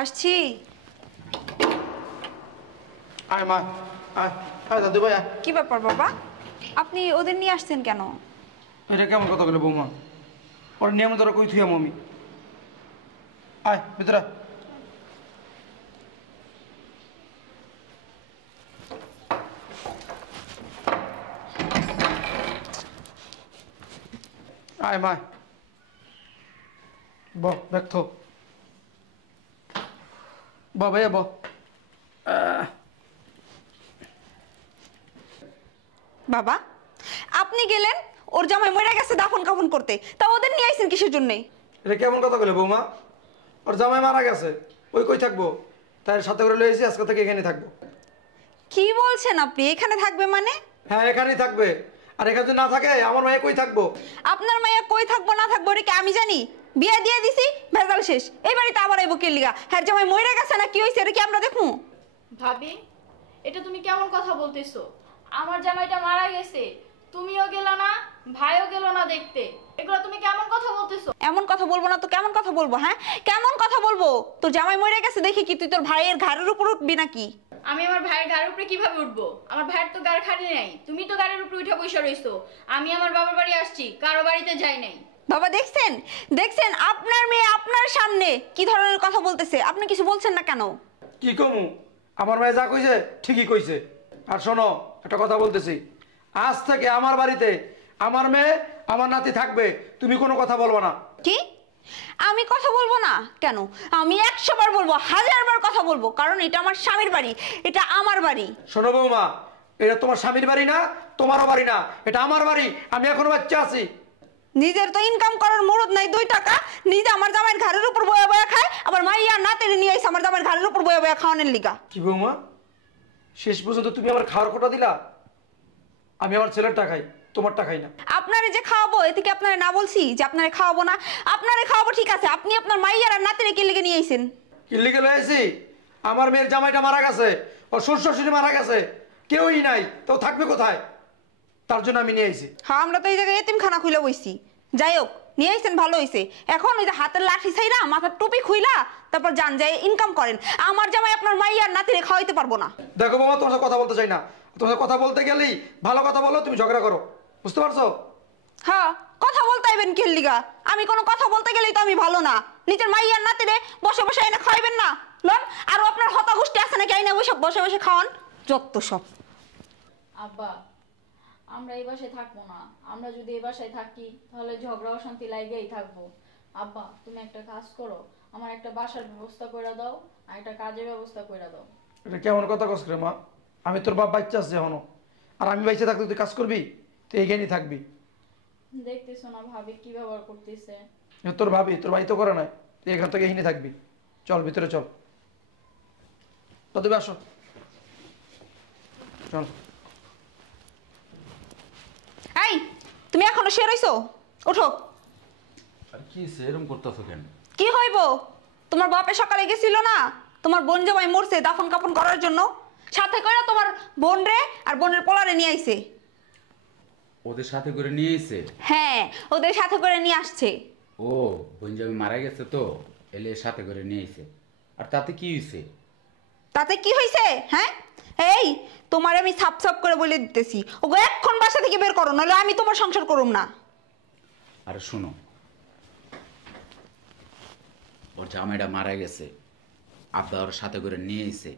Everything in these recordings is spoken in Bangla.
আসছি। আয় মা, আয় আয় দাদু ভাই আয়। কি ব্যাপার বাবা, আপনি ওদের নিয়ে আসছেন কেন? এটা কেমন কথা বলে বৌমা? ওর নিয়ম ধরো কই থুয়াম আমি। আয় ভিতরে আয় মা, বহ ব্যক্ত ব ভাইয়া ব। বাবা, আপনি গেলেন ওর জামাই মরে গেছে দাফন কাফন করতে, তা ওদের নিয়ে আইছেন কিসের জন্য? এটা কেমন কথা বলে বৌমা? ওর জামাই মারা গেছে, ওই কই থাকবো? তাই সাথে করে লয়ে এসেছি, আজকে থেকে এখানে থাকবো। কি বলছেন আপনি? এখানে থাকবে মানে? হ্যাঁ এখানেই থাকবে। আর এখানে যদি না থাকে আমার মায়ে কই থাকবো? আপনার মাইয়া কই থাকবো না থাকবো এটা কি আমি জানি? বিয়ে দিয়ে দিছি, ভেজাল শেষ। এই বাড়িতে আবার আইবো কে লিগা? হ্যাঁ জামাই মরে গেছে না কি হইছে এটা কি আমরা দেখমু? ভাবি, এটা তুমি কেমন কথা বলতেছো? আমার জামাইটা মারা গেছে, তুমিও গেলা না, ভাইও গেল না দেখতে। এগুলো তুমি কেমন কথা বলতেছো? এমন কথা বলবো না তো কেমন কথা বলবো? হ্যাঁ কেমন কথা বলবো? তোর জামাই মরে গেছে দেখি কি তুই তোর ভাইয়ের ঘাড়ের উপর উঠবি নাকি? আমি আমার ভাইয়ের গাড়ির উপরে কিভাবে উঠবো? আমার ভাইয়ের তো গাড়ি খালি নাই, তুমি তো গাড়ির উপরে উঠে বসে রইছো। আমি আমার বাবার বাড়ি আসছি, কারো বাড়িতে যাই নাই। বাবা দেখছেন দেখছেন আপনার মেয়ে আপনার সামনে কি ধরনের কথা বলতেছে, আপনি কিছু বলছেন না কেন? কি কমু? আমার মেয়ে যা কইছে ঠিকই কইছে। আর শোনো একটা কথা বলতেছি, আজ থেকে আমার বাড়িতে আমার মেয়ে আমার নাতি থাকবে, তুমি কোনো কথা বলবো না। কি? আমি কথা বলবো না কেন? আমি 100 বার বলবো, 1000 বার কথা বলবো, কারণ এটা আমার স্বামীর বাড়ি, এটা আমার বাড়ি। শোনো বৌমা, এটা তোমার স্বামীর বাড়ি না, তোমারও বাড়ি না, এটা আমার বাড়ি। আমি এখনো বাচ্চা আছি। নিজের তো ইনকাম করার মুরদ নাই 2 টাকা, নিজে আমার জামাইয়ের ঘাড়ের উপর বয়া বয়া খায়, আবার মাইয়া নাতেরে নিয়ে আইছে আমার জামাইয়ের ঘাড়ের উপর বয়া বয়া খাওয়ানোর লিগা। কি বৌমা, শেষ পর্যন্ত তুমি আমার খাওয়ার কোটা দিলা? আমি আমার ছেলের টাকাই, তোমার টাকাই না। আপনারে যে খাওয়াবো এতে কি আপনারে না বলছি যে আপনারে খাওয়াবো না? আপনারে খাওয়াবো ঠিক আছে, আপনি আপনার মাইয়ার আর নাতেরে কি লিগে নিয়ে আইছেন? কিল্লিকে লয়েছি, আমার মেয়ের জামাইটা মারা গেছে, ওর শ্বশুর শাশুড়ি মারা গেছে, কেউই নাই, তো থাকবে কোথায়? তার জন্য আমি নিয়ে আইছি। হ্যাঁ আমরা তো এই জায়গায় এতিমখানা খুলে বইছি। যাই হোক নিয়ে আইছেন ভালো হইছে। এখন ওই যে হাতের লাঠি ছাইরা মাথার টুপি খুইলা তারপর যান যায় ইনকাম করেন। আমার জামাই আপনার মাইয়ার নাতিরে খাওয়াইতে পারবো না। দেখো বাবা, তোমার সাথে কথা বলতে চাই না। তোমার সাথে কথা বলতে গেলেই ভালো কথা বলো, তুমি ঝগড়া করো, বুঝতে পারছো? হ্যাঁ কথা বলতে আইবেন কি লিগা? আমি কোনো কথা বলতে গেলেই তো আমি ভালো না। নিজের মাইয়ার নাতিরে বসে বসে এনে খাইবেন না লন? আর আপনার হতা গোষ্ঠী আছে নাকি আইনা বসে বসে বসে খাওয়ান? যত সব। আব্বা, আমরা এই বাসায় থাকবো না। আমরা যদি এই বাসায় থাকি তাহলে ঝগড়া অশান্তি লাগেই থাকবো। আব্বা, তুমি একটা কাজ করো, আমার একটা বাসার ব্যবস্থা করে দাও আর একটা কাজের ব্যবস্থা করে দাও। এটা কেমন কথা কস রে মা? আমি তোর বাপ বাচ্চা আছে এখনো, আর আমি বাইচে থাকতে তুই কাজ করবি? তুই এইখানেই থাকবি। দেখতেছো না ভাবি কি ব্যবহার করতেছে? তোর ভাবি, তোর ভাই তো করে নাই, তুই এখান থেকে এখানে থাকবি। চল ভিতরে চল, তো তুমি আসো, চল। এই তুমি এখনো শুয়ে রইছো? ওঠো। আর কি এরকম করতেছো কেন? কি হইব? তোমার বাপে সকালে গেছিল না তোমার বোন জামাই মরছে দাফন কাফন করার জন্য, সাথে করে তোমার বোন রে আর বোনের পোলারে নিয়ে আইছে। ওদের সাথে করে নিয়ে এসে? হ্যাঁ ওদের সাথে করে নিয়ে আসছে। ও বঞ্জামি মারা গেছে তো এলে সাথে করে নিয়ে এসে। আর তাতে কি হয়েছে? তাতে কি হয়েছে? হ্যাঁ এই তোমার আমি সাপ সাপ করে বলে দিতেছি, ওগো এখন বাসা থেকে বের করো, নাহলে আমি তোমার সংসার করুম না। আরে শোনো, ওর জামাইটা মারা গেছে, আব্বা ওর সাথে করে নিয়ে এসে,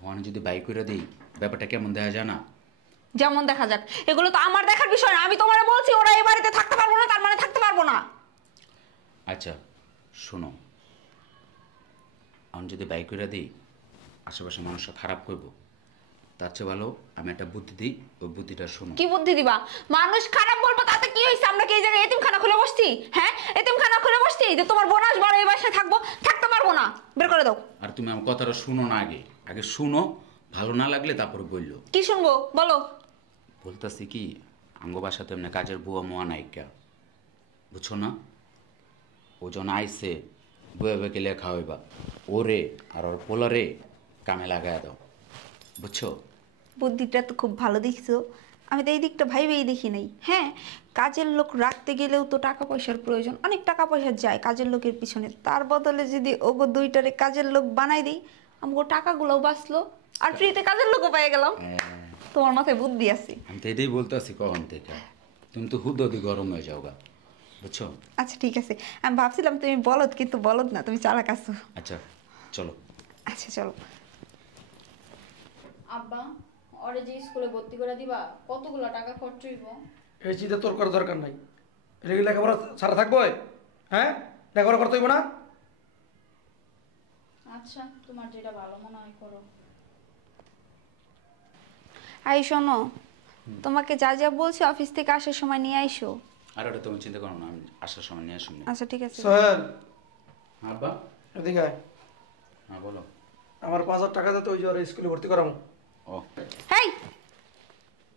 ওখানে যদি বাইক করে দিই ব্যাপারটা কেমন দেখা যায় না? যেমন দেখা যাক, এগুলো তো আমার দেখার বিষয় না। আমি তোমারে বলছি ওরা এই বাড়িতে থাকতে পারবো না, তার মানে থাকতে পারবো না। আচ্ছা শোনো, আমি যদি বাইক করে দিই আশেপাশে মানুষরা খারাপ করবো, তার চেয়ে ভালো আমি একটা বুদ্ধি দিই, ওই বুদ্ধিটা শোনো। কি বুদ্ধি দিবা? মানুষ খারাপ বলবো তাতে কি হয়েছে? আমরা কি এই জায়গায় এতিমখানা খুলে বসছি? হ্যাঁ এতিমখানা খুলে বসছি যে তোমার বোন আসবে আর এই বাসায় থাকবো? থাকতে পারবো না, বের করে দাও। আর তুমি আমার কথাটা শুনো না, আগে আগে শুনো, ভালো না লাগলে তারপরে বললো। কি শুনবো বলো? বলতেছি কি, আঙ্গ বাসাতে এমনি কাজের বুয়া মোয়া নায়িকা, বুঝছো না? ও যখন আইসে বয়ে বেকে লেখা হইবা, ওরে আর ওর পোলারে কামে লাগায় দাও, বুঝছো? বুদ্ধিটা তো খুব ভালো দেখছো, আমি তো এই দিকটা ভাইবেই দেখি নাই। হ্যাঁ, কাজের লোক রাখতে গেলেও তো টাকা পয়সার প্রয়োজন, অনেক টাকা পয়সা যায় কাজের লোকের পিছনে। তার বদলে যদি ওগো দুইটারে কাজের লোক বানাই দিই, আমাকে টাকাগুলোও বাঁচলো আর ফ্রিতে কাজের লোকও পেয়ে গেলাম। তোমার মাথায় বুদ্ধি আছে। আমি তো এটাই বলতে আছি কখন থেকে, তুমি তো হুদদি গরম হয়ে যাও গা, বুঝছো? আচ্ছা ঠিক আছে, আমি ভাবছিলাম তুমি বলদ, কিন্তু বলদ না, তুমি চালাক আছো। আচ্ছা চলো। আচ্ছা চলো। আব্বা, ওরে যে স্কুলে ভর্তি করে দিবা, কতগুলো টাকা খরচ হইব? এই চিন্তা তোর করার দরকার নাই। এটা কি লেখাপড়া ছাড়া থাকবো? হ্যাঁ, লেখাপড়া করতে হইব না? আচ্ছা, তোমার যেটা ভালো মনে হয় করো। আই শোনো, তোমাকে যা যা বলছি অফিস থেকে আসার সময় নিয়ে আইসো। আর ওটা তুমি চিন্তা করো না, আমি আসার সময় নিয়ে আসুন। আচ্ছা ঠিক আছে। সোহেল, আব্বা। এদিকে আয়। হ্যাঁ বলো। আমার 5,000 টাকা দিতে ওই যে ওর স্কুলে ভর্তি করাবো। ও হেই,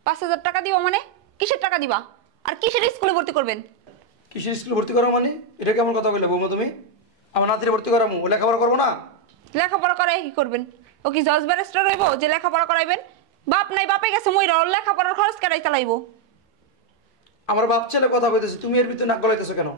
5,000 টাকা দিবা মানে? কিসের টাকা দিবা? আর কিসের স্কুলে ভর্তি করবেন? কিসের স্কুলে ভর্তি করাবো মানে? এটা কেমন কথা বললে বৌমা তুমি? আমার নাতিরে ভর্তি করাবো, ও লেখাপড়া করবো না? লেখাপড়া করাই কি করবেন? ও কি জজ ব্যারিস্টার হইব যে লেখাপড়া করাইবেন? বাপ নাই, বাপে গেছে মইরা, ওর লেখাপড়ার খরচ কেরাই চালাইবো? আমার বাপ ছেলে কথা বলতেছে, তুমি এর ভিতরে নাক গলাইতেছো কেন?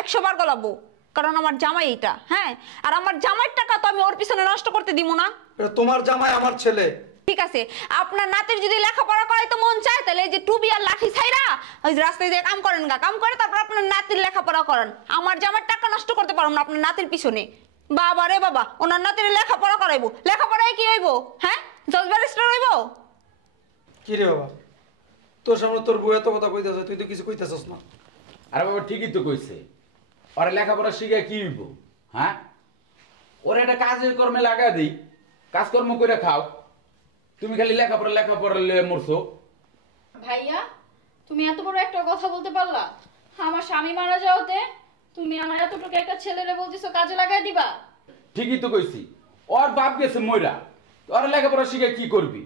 100 বার গলাবো, কারণ আমার জামাই এটা। হ্যাঁ, আর আমার জামাইয়ের টাকা তো আমি ওর পিছনে নষ্ট করতে দিব না। এটা তোমার জামাই, আমার ছেলে। ঠিক আছে, আপনার নাতির যদি লেখাপড়া করাইতে মন চায়, তাহলে এই যে টুবি আর লাঠি ছাইরা ওই যে রাস্তায় যে কাম করেন গা, কাম করে তারপর আপনার নাতির লেখাপড়া করান। আমার জামার টাকা নষ্ট করতে পারবো না আপনার নাতির পিছনে। বাবা রে বাবা, ওনার নাতির লেখাপড়া করাইবো, লেখাপড়ায় কি হইব? হ্যাঁ, জজ ব্যারিস্টার হইব? কি রে বাবা, তোর সামনে তোর বউ এত কথা কইতেছ, তুই তো কিছু কইতেছস না। আরে বাবা ঠিকই তো কইছে, ওরা লেখাপড়া শিখে কি হইব? হ্যাঁ, ওরা একটা কাজের কর্মে লাগা দিই, কাজকর্ম করে খাও। তুমি খালি লেখাপড়া মরছো। ভাইয়া, তুমি এত বড় একটা কথা বলতে পারলা? আমার স্বামী মারা যাওয়াতে তুমি আমার এতটুকু একটা ছেলেরে বলতেছো কাজে লাগাই দিবা? ঠিকই তো কইছি, ওর বাপ গেছে মইরা, ওরা লেখাপড়া শিখে কি করবি?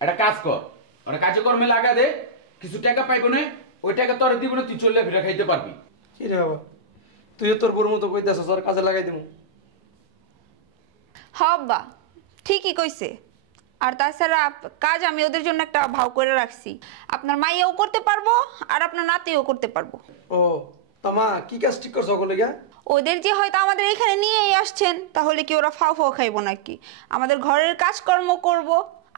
একটা কাজ কর, ওরা কাজে কর্মে লাগা দে, কিছু টাকা পাইবো না, ওই টাকা তোর দিব না, তুই চলে ফিরে খাইতে পারবি। কি রে বাবা, তুই তোর বউর মতো কইতেছস, আর কাজে লাগাই দিমু? হব্বা ঠিকই কইছে। আর তাছাড়া কাজ আমি ওদের জন্য একটা ভাও করে রাখছি, আপনার মাইয়াও করতে পারবো আর আপনার নাতিও করতে পারবো। ও তামা, কি কাজ ঠিক করছো ওগুলো গা? ওদের যে হয়তো আমাদের এখানে নিয়েই আসছেন, তাহলে কি ওরা ফাও ফাও খাইবো নাকি? আমাদের ঘরের কাজকর্ম করব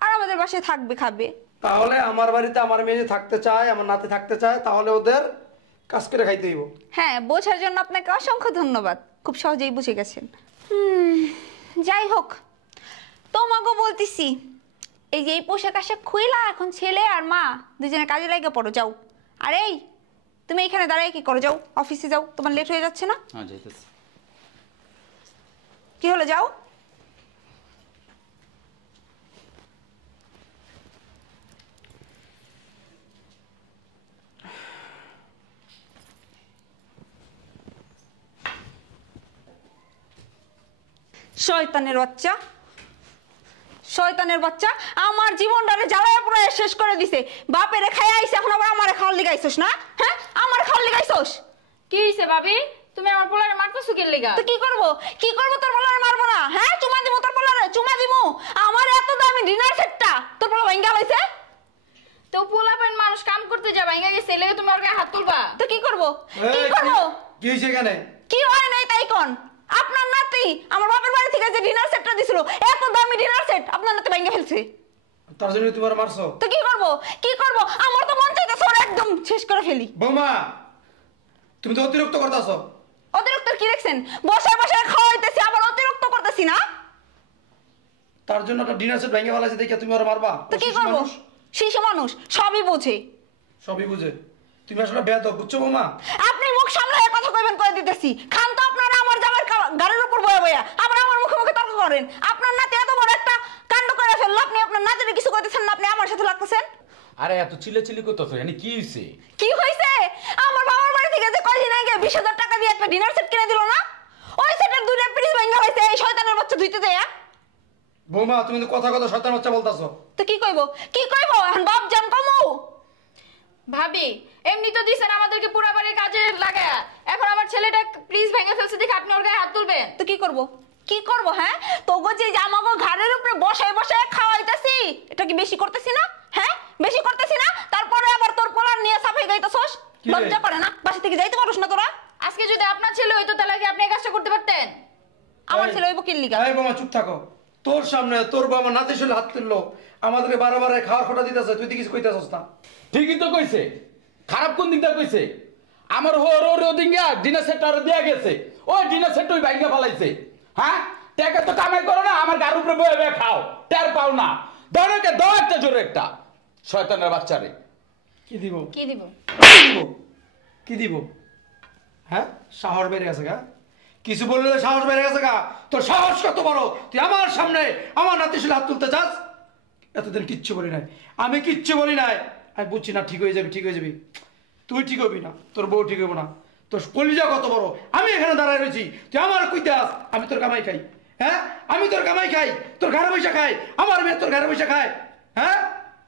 আর আমাদের বাসায় থাকবে, খাবে। তাহলে আমার বাড়িতে আমার মেয়ে থাকতে চায়, আমার নাতি থাকতে চায়, তাহলে ওদের কাজ করে খাইতে হইব। হ্যাঁ, বোঝার জন্য আপনাকে অসংখ্য ধন্যবাদ, খুব সহজেই বুঝে গেছেন। যাই হোক, তোমাকে বলতেছি, এই যে এই পোশাক আশাক খুইলা এখন ছেলে আর মা দুজনে কাজে লাগে পড়ো, যাও। আর এই তুমি এখানে দাঁড়ায় কি করো? যাও অফিসে যাও, তোমার লেট হয়ে যাচ্ছে না? হ্যাঁ যাইতেছি। কি হলো, যাও। শয়তানের বাচ্চা, শয়তানের বাচ্চা, আমার জীবনটারে জ্বালায় পুরো শেষ করে দিছে। বাপেরে খাই আইছে, এখন আবার আমারে খাওয়ার লিগাইছস না? হ্যাঁ, আমার খাওয়ার লিগাইছস? কি হইছে ভাবি, তুমি আমার পোলারে মারতেছো কি লাগা? তো কি করব? কি করব? তোর পোলারে মারবো না? হ্যাঁ, চুমা দিমু তোর পোলারে, চুমা দিমু। আমার এত দামি ডিনার সেটটা তোর পোলা ভাঙ্গা লইছে। তো পোলাপান মানুষ কাম করতে যাবা, ভাঙ্গা গেছে, এর লাগি তুমি ওর গায়ে হাত তুলবা? তো কি করব? কি এই, করব? কি হইছে এখানে? কি হয় নাই তাই কোন? আপনার নাতি আমার বাপের বাড়ি থেকে যে ডিনার সেটটা দিছিল, এত দামি ডিনার সেট আপনার নাতি ভাঙ্গা ফেলছে। তার জন্য তুমি আর মারছো? তো কি করব? কি করব? আমার তো মন চাইতেছে ওর একদম শেষ করে ফেলি। বৌমা, তুমি তো অতিরিক্ত করতেছো। অতিরিক্ত কি দেখছেন? বসায় বসায় খাওয়াইতেছি, আবার অতিরিক্ত করতেছি না? তার জন্য একটা ডিনার সেট ভেঙে ফেলাইছে দেখে তুমি আর মারবা? তো কি করব? শিশু মানুষ সবই বোঝে। সবই বুঝে। তুমি আসলে বেয়াদব, বুঝছো বৌমা? আপনি মুখ সামলায় কথা কইবেন করে দিতেছি। খান তো আপনারা আমার জামার গাড়ির উপর বয়া বয়া, আবার আমার মুখে মুখে তর্ক করেন। আপনার নাতি এত বড় একটা কাণ্ড করে ফেললো, আপনি আপনার নাতির কিছু কইতেছেন না, আপনি আমার সাথে লাগতেছেন। আরে এত চিল্লাচিল্লি করতেছো, মানে কি হইছে? কি হইছে? আমার বাবার বাড়ি থেকে যে কয়দিন আগে 20,000 টাকা দিয়ে একটা ডিনার সেট কিনে দিল না, ওই সেটের দুইটা পিস ভাঙা হইছে এই শয়তানের বাচ্চা ধুইতে যায়। বৌমা, তুমি তো কথা কথা শয়তান বাচ্চা বলতাছো। তো কি কইব? কি কইব? এখন বাপ জান কমু। ভাবি, এমনি তো দিছেন আমাদেরকে পুরা বাড়ির কাজে লাগায়া, এখন আমার ছেলেটা প্লিজ ভেঙে ফেলছে দেখে আপনি ওর গায়ে হাত তুলবেন? তো কি করব? কি করব? হ্যাঁ, তোগো যে আমাগো ঘাড়ের উপরে বসায় বসায় খাওয়াইতাছি, এটা কি বেশি করতেছি না? হ্যাঁ, বেশি করতেছি না, তারপরে আবার তোর পোলার নিয়ে সাফাই গাইতেছস। কি রে? লজ্জা করে না? বাসা থেকে যাইতে পারোস না তোরা? আজকে যদি আপনার ছেলে হইতো তাহলে কি আপনি এই কাজটা করতে পারতেন? আমার এই, ছেলে ওই বকির লিগা। এই বাবা চুপ থাকো। তোর সামনে তোর বাবা নাতি শুলে হাত তুললো, আমাদেরকে বারে বারে খাওয়ার খোটা দিতেছে, তুই তো কিছু কইতেছস না। ঠিকই তো কইছে। খারাপ কোন দিকটা কইছে? আমার দিঙ্গা ডিনার সেট আর দেয়া গেছে, ওই ডিনার সেট ওই বাইঙ্গা ফালাইছে। হ্যাঁ, টাকা তো কামাই করো না, আমার গার উপরে বয়ে বয়ে খাও, টের পাও না। দরকে দাও একটা জোরে একটা শয়তানের বাচ্চারে। কি দিব? কি দিব? কি দিব? কি দিব? হ্যাঁ, সাহস বেড়ে গেছে গা? কিছু বললে সাহস বেড়ে গেছে গা? তোর সাহস কত বড়, তুই আমার সামনে আমার নাতি শুলে হাত তুলতে চাস? এতদিন কিচ্ছু বলি নাই, আমি কিচ্ছু বলি নাই। আমি বুঝছি না, ঠিক হয়ে যাবি, ঠিক হয়ে যাবি। তুই ঠিক হবি না, তোর বউ ঠিক হবো না। তোর কলিজা কত বড়, আমি এখানে দাঁড়ায় রয়েছি, তুই আমার কইতে আস আমি তোর কামাই খাই? হ্যাঁ, আমি তোর কামাই খাই, তোর ঘরে পয়সা খাই, আমার মেয়ে তোর ঘরে পয়সা খায়? হ্যাঁ,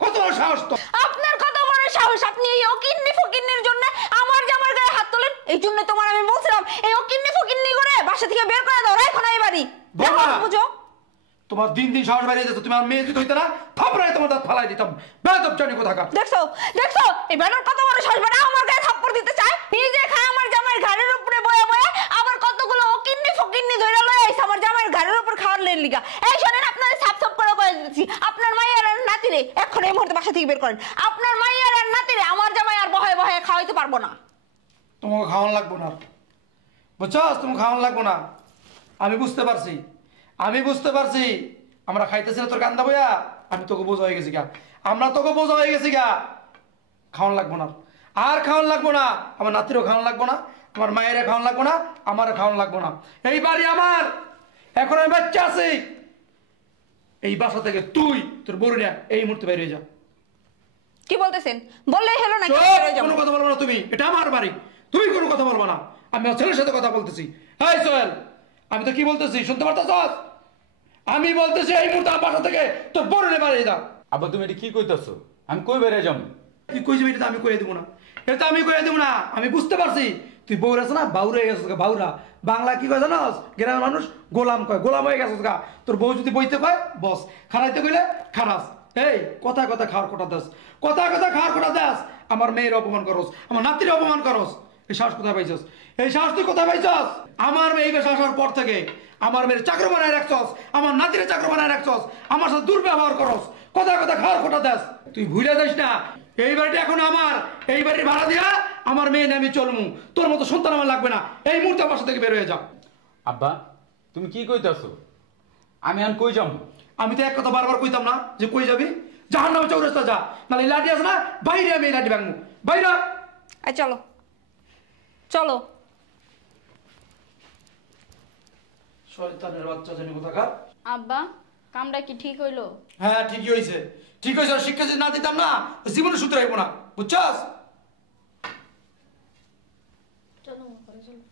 কত বড় সাহস তো? আপনার কত বড় সাহস, আপনি এই অকিন্নি ফকিন্নির জন্য আমার জামার গায়ে হাত তোলেন। এই জন্য তোমার আমি বলছিলাম এই অকিন্নি ফকিন্নি করে বাসা থেকে বের করে দাও, রাখো না এই বাড়ি। দেখো বাবা! বুঝো, তোমার দিন দিন সাহস বাড়িয়ে যেত, তুমি আমার মেয়ে যদি হইতে না থাপড়ায় তোমার দাঁত ফালাই দিতাম। বেদব জানি কোথাকার। দেখছো দেখছো এই বেটার কত বড় সাহস, বেটা আমার গায়ে থাপ্পড় দিতে চায়। নিজে খায় আমার জামাইয়ের ঘাড়ের উপরে বয়ে বয়ে, আবার কতগুলো অকিন্নি ফকিন্নি ধরে লয়ে আইছে আমার জামাইয়ের ঘাড়ের উপর খাওয়ার লেন লিগা। এই শোনেন, আপনাদের সাপ সাপ করে কয়ে দিচ্ছি, আপনার মাইয়ার আর নাতিরে এখন এই মুহূর্তে বাসা থেকে বের করেন। আপনার মাইয়ার আর নাতিরে আমার জামাই আর বহে বহে খাওয়াইতে পারবো না। তোমাকে খাওয়ান লাগবো না, বুঝছো? তুমি খাওয়ান লাগবো না। আমি বুঝতে পারছি, আমি বুঝতে পারছি। আমরা খাইতেছি না তোর কান্দা বইয়া, আমি তোকে বোঝা হয়ে গেছি গা, আমরা তোকে বোঝা হয়ে গেছি গা। খাওয়ান লাগবো না, আর খাওয়ান লাগবো না। আমার নাতিরও খাওয়ান লাগবো না, আমার মায়েরও খাওয়ান লাগবো না, আমারও খাওয়ান লাগবো না। এই বাড়ি আমার, এখন আমি বাচ্চা আছি। এই বাসা থেকে তুই তোর বড়িয়া এই মুহূর্তে বেরিয়ে যা। কি বলতেছেন? বললেই হলো না, চুপ! কোনো কথা বলবো না তুমি, এটা আমার বাড়ি, তুমি কোনো কথা বলবো না। আমি আমার ছেলের সাথে কথা বলতেছি। এই সোহেল, আমি তো কি বলতেছি শুনতে পারতেছস? আমি বলতেছি এই মুহূর্তে আমার বাসা থেকে তোর বড়নে বাড়িয়ে দাও। আবার তুমি এটা কি কইতাছো? আমি কই বেড়ে যাবো? তুই কই যাবি এটা তো আমি কইয়ে দেবো না, এটা তো আমি কইয়ে দেবো না। আমি বুঝতে পারছি তুই বউর আছে না, বাউরা হয়ে গেছিস গা, বাউরা। বাংলা কি কয় জানোস? গ্রামের মানুষ গোলাম কয়, গোলাম হয়ে গেছিস গা। তোর বউ যদি বইতে কয় বস, খারাইতে কইলে খারাস। এই কথা কথা খাওয়ার কোটা দাস, কথা কথা খাওয়ার কোটা দাস। আমার মেয়ের অপমান করস, আমার নাতির অপমান করস। এই সাহস কোথায় পাইছস? এই সাহস তুই কোথায় পাইছস? আমার মেয়ে এই বেশা আসার পর থেকে আমার মেয়ের চাকর বানায় রাখছস, আমার নাতির চাকর বানায় রাখছস, আমার সাথে দুর্ব্যবহার করস, কথা কথা খাওয়ার কোটা দাস। তুই ভুলে যাস না এই বাড়িটা এখন আমার, এই বাড়ির ভাড়া দিয়া আমার মেয়ে নিয়ে আমি চলমু। তোর মতো সন্তান আমার লাগবে না। এই মুহূর্তে আমার থেকে বের হয়ে যা। আব্বা তুমি কি কইতাছো? আমি এখন কই যাবো? আমি তো এক কথা বারবার কইতাম না যে কই যাবি? জাহান্নামে চৌরাস্তা যা, নাহলে লাঠি আছে না বাইরে, আমি এই লাঠি ভাঙবো। বাইরে এই চলো চলো। শয়তানের বাচ্চা জানি কোথাকার। আব্বা, কামটা কি ঠিক হইলো? হ্যাঁ ঠিকই হয়েছে, ঠিক হয়েছে। আর শিক্ষা যদি না দিতাম না, জীবনে সূত্র হইব না, বুঝছস? চলো ঘরে চলো।